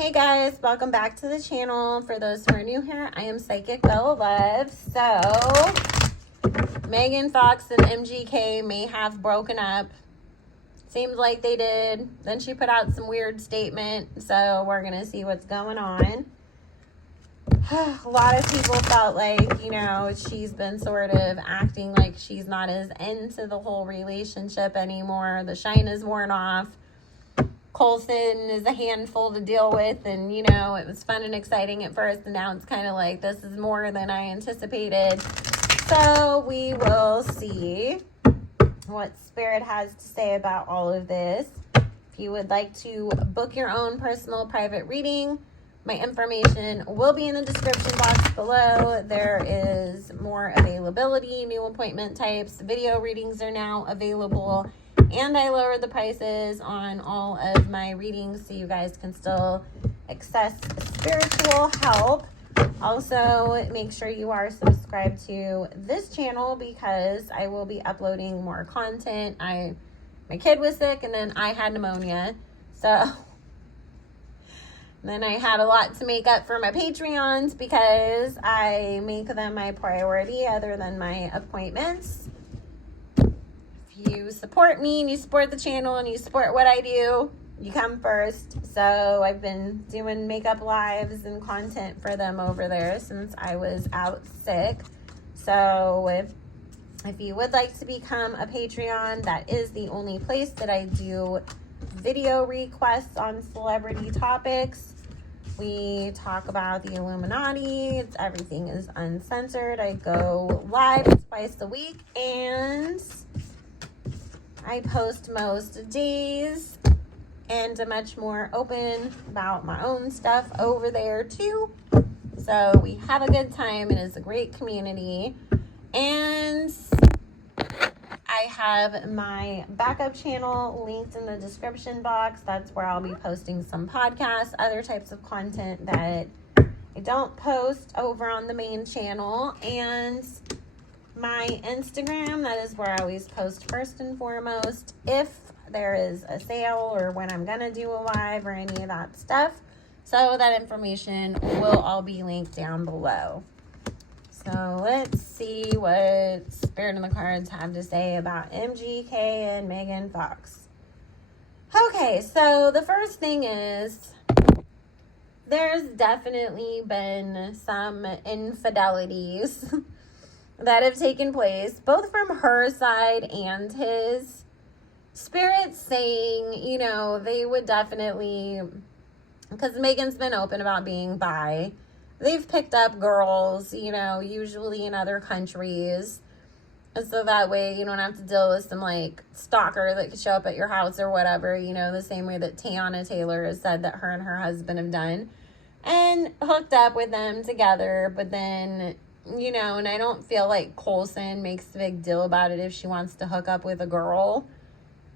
Hey guys, welcome back to the channel. For those who are new here, I am Psychic Bella Love. So, Megan Fox and MGK may have broken up. Seems like they did. Then she put out some weird statement, so we're going to see what's going on. A lot of people felt like, she's been sort of acting like she's not as into the whole relationship anymore. The shine is worn off. Coulson is a handful to deal with, and it was fun and exciting at first, and now it's kind of like this is more than I anticipated. So we will see what Spirit has to say about all of this. If you would like to book your own personal private reading, my information will be in the description box below. There is more availability, new appointment types, video readings are now available. And I lowered the prices on all of my readings so you guys can still access spiritual help. Also, make sure you are subscribed to this channel because I will be uploading more content. My kid was sick and then I had pneumonia. So then I had a lot to make up for my Patreons because I make them my priority other than my appointments. You support me and you support the channel and you support what I do, you come first. So I've been doing makeup lives and content for them over there since I was out sick. So if you would like to become a Patreon, that is the only place that I do video requests on celebrity topics. We talk about the Illuminati. Everything is uncensored. I go live twice a week and I post most days and much more open about my own stuff over there too. So we have a good time. It is a great community. And I have my backup channel linked in the description box. That's where I'll be posting some podcasts, other types of content that I don't post over on the main channel. And my Instagram, that is where I always post first and foremost if there is a sale or when I'm gonna do a live or any of that stuff. So that information will all be linked down below. So let's see what Spirit and the cards have to say about MGK and Megan Fox. Okay, so the first thing is there's definitely been some infidelities that have taken place, both from her side and his. Spirit saying, they would definitely, because Megan's been open about being bi. They've picked up girls, usually in other countries. And so that way you don't have to deal with some, stalker that could show up at your house or whatever, the same way that Teyana Taylor has said that her and her husband have done. And hooked up with them together, but then and I don't feel like Coulson makes a big deal about it if she wants to hook up with a girl,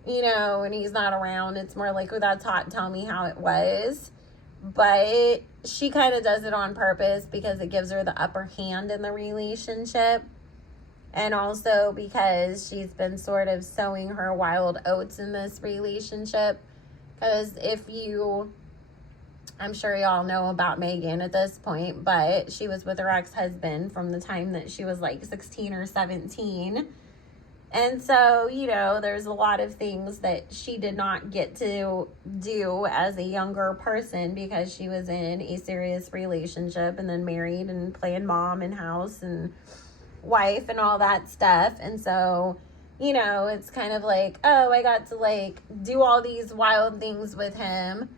and he's not around. It's more like, oh, that's hot, tell me how it was. But she kind of does it on purpose because it gives her the upper hand in the relationship. And also because she's been sort of sowing her wild oats in this relationship. Because I'm sure y'all know about Megan at this point, but she was with her ex-husband from the time that she was 16 or 17. And so, there's a lot of things that she did not get to do as a younger person because she was in a serious relationship and then married and playing mom and house and wife and all that stuff. And so, it's kind of like, oh, I got to do all these wild things with him.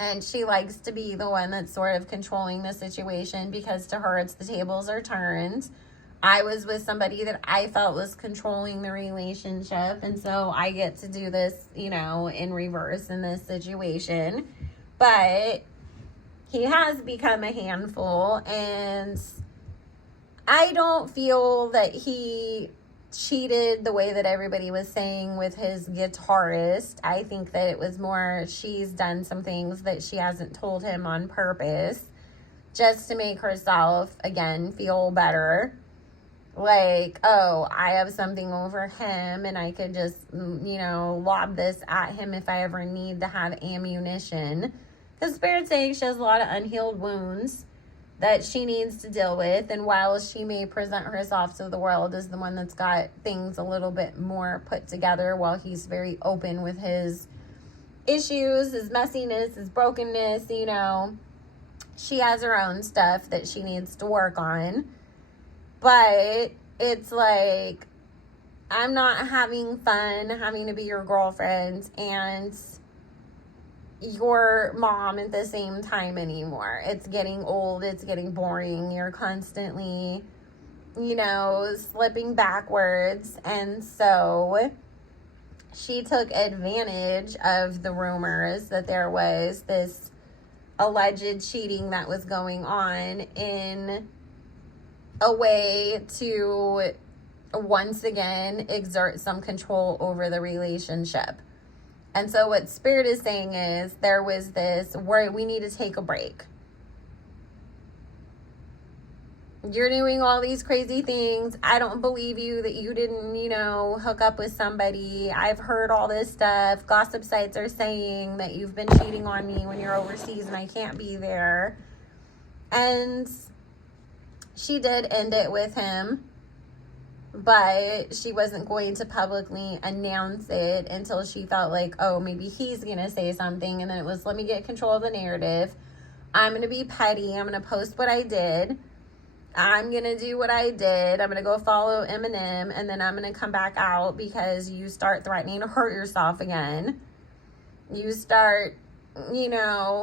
And she likes to be the one that's sort of controlling the situation because to her, it's the tables are turned. I was with somebody that I felt was controlling the relationship. And so I get to do this, in reverse in this situation. But he has become a handful. And I don't feel that he cheated the way that everybody was saying with his guitarist. I think that it was more she's done some things that she hasn't told him on purpose just to make herself, again, feel better. like, oh, I have something over him and I could just, lob this at him if I ever need to have ammunition. Because Spirit's saying she has a lot of unhealed wounds that she needs to deal with. And while she may present herself to the world as the one that's got things a little bit more put together, while he's very open with his issues, his messiness, his brokenness, she has her own stuff that she needs to work on. But it's like, I'm not having fun having to be your girlfriend and your mom at the same time anymore. It's getting old. It's getting boring. You're constantly, slipping backwards. And so she took advantage of the rumors that there was this alleged cheating that was going on in a way to once again exert some control over the relationship. And so what Spirit is saying is there was this where we need to take a break. You're doing all these crazy things. I don't believe you that you didn't, hook up with somebody. I've heard all this stuff. Gossip sites are saying that you've been cheating on me when you're overseas and I can't be there. And she did end it with him, but she wasn't going to publicly announce it until she felt like, oh, maybe he's going to say something. And then it was, let me get control of the narrative. I'm going to be petty. I'm going to post what I did. I'm going to do what I did. I'm going to go follow Eminem. And then I'm going to come back out because you start threatening to hurt yourself again. You start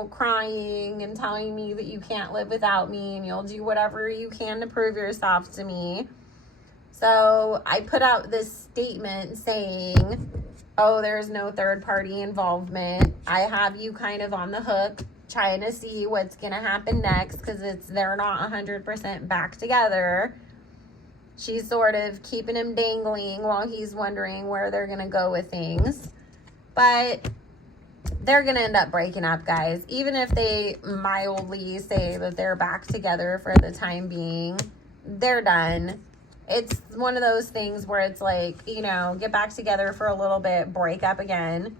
crying and telling me that you can't live without me and you'll do whatever you can to prove yourself to me. So I put out this statement saying, oh, there's no third party involvement. I have you kind of on the hook trying to see what's going to happen next because they're not 100% back together. She's sort of keeping him dangling while he's wondering where they're going to go with things. But they're going to end up breaking up, guys. Even if they mildly say that they're back together for the time being, they're done. It's one of those things where it's like, get back together for a little bit, break up again.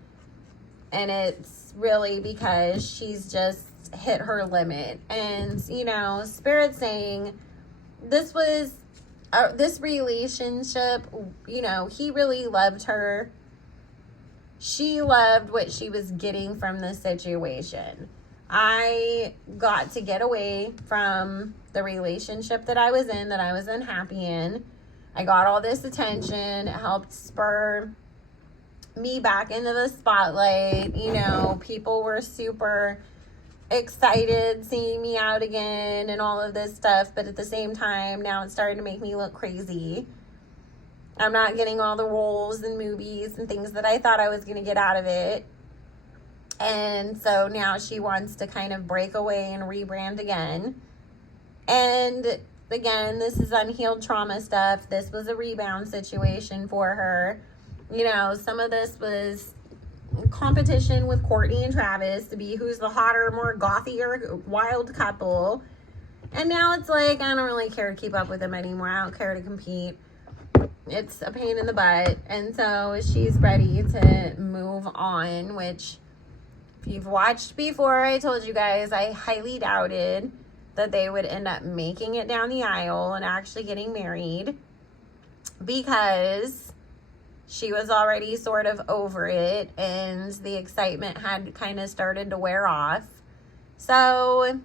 And it's really because she's just hit her limit. And, Spirit's saying this was, this relationship, he really loved her. She loved what she was getting from the situation. I got to get away from the relationship that I was in, that I was unhappy in. I got all this attention. It helped spur me back into the spotlight. People were super excited seeing me out again and all of this stuff. But at the same time, now it's starting to make me look crazy. I'm not getting all the roles and movies and things that I thought I was going to get out of it. And so now she wants to kind of break away and rebrand again. And again, this is unhealed trauma stuff. This was a rebound situation for her. Some of this was competition with Courtney and Travis to be who's the hotter, more gothier, wild couple. And now it's like, I don't really care to keep up with them anymore. I don't care to compete. It's a pain in the butt. And so she's ready to move on, which if you've watched before, I told you guys I highly doubted that they would end up making it down the aisle and actually getting married, because she was already sort of over it and the excitement had kind of started to wear off. So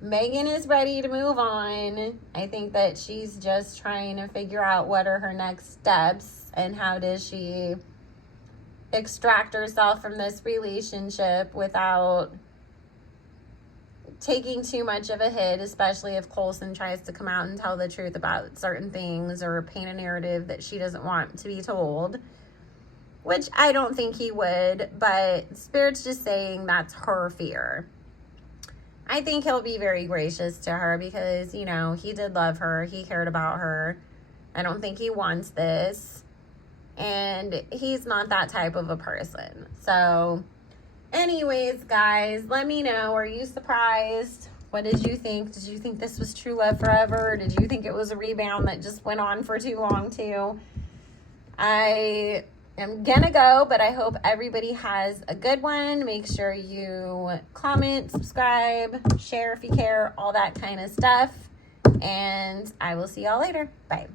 Megan is ready to move on. I think that she's just trying to figure out what are her next steps and how does she extract herself from this relationship without taking too much of a hit, especially if Coulson tries to come out and tell the truth about certain things or paint a narrative that she doesn't want to be told, which I don't think he would, but Spirit's just saying that's her fear. I think he'll be very gracious to her because, he did love her. He cared about her. I don't think he wants this. And he's not that type of a person. So anyways, guys, let me know. Are you surprised? What did you think? Did you think this was true love forever? Or did you think it was a rebound that just went on for too long too? I am gonna go, but I hope everybody has a good one. Make sure you comment, subscribe, share if you care, all that kind of stuff. And I will see y'all later. Bye.